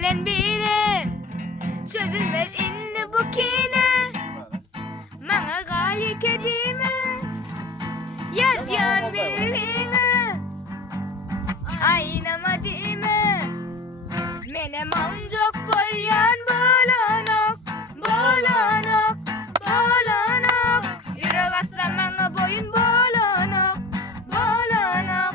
bilen bilen çözülmez indi bu kine Maňa galy kedime Ýazýan birine Aynama dime Menem amjok bolýan bolanok Bolanok, bolanok Ýürek atsa maňa boyun bolanok Bolanok,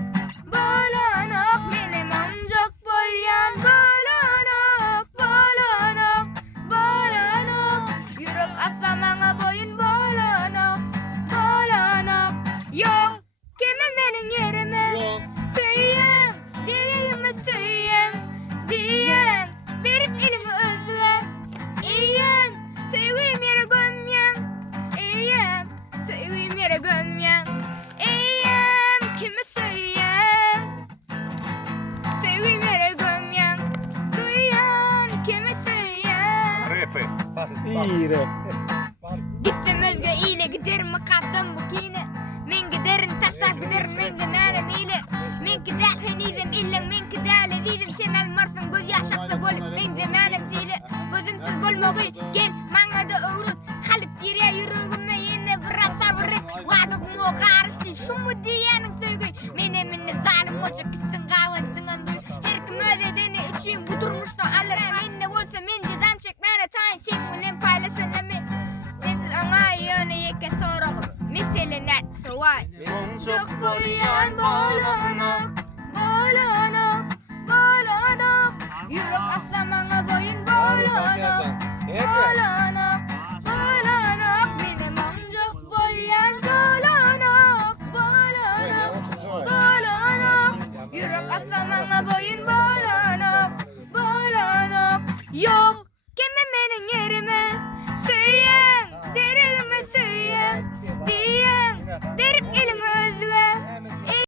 bolanok Menem amjok bolýan bolanok Bolanok, bolanok Ýürek atsa maňa boyun bolanok Bolanok Ýok, kime meniň ýerime Yok. Süýen, diýeňme süýen Diýen, berip elini özüne Iýen, süýgüm ýere gömýän Iýen, süýgüm ýere gömýän Iýen, kime süýen Süýgüm ýere gömýän Duýan, kime süýen Repe. İyi rap. Gitsem özge ile giderim kaptan bu kine Men giderim taşak giderim men de menem ile Men gidel henidem illen men gidel edidem sen almarsın göz yaşaksa bolup men de menem sile Gözümsiz bolmagy gel maňa da öwrün kalyp ýere ýüregime ýene biraz sabr et Wagtymy garşy şumu diýeniň söýgü menemini zalim moça gitsin gawançyňan duý Her kim öz edeni üçin bu durmuşda alır menne bolsa men jedam çekmene taýyn sen bilen paýlaşalamy Siz aňa ýöne ýeke sorag mesele näçe way Çok bolýan bolanok bolanok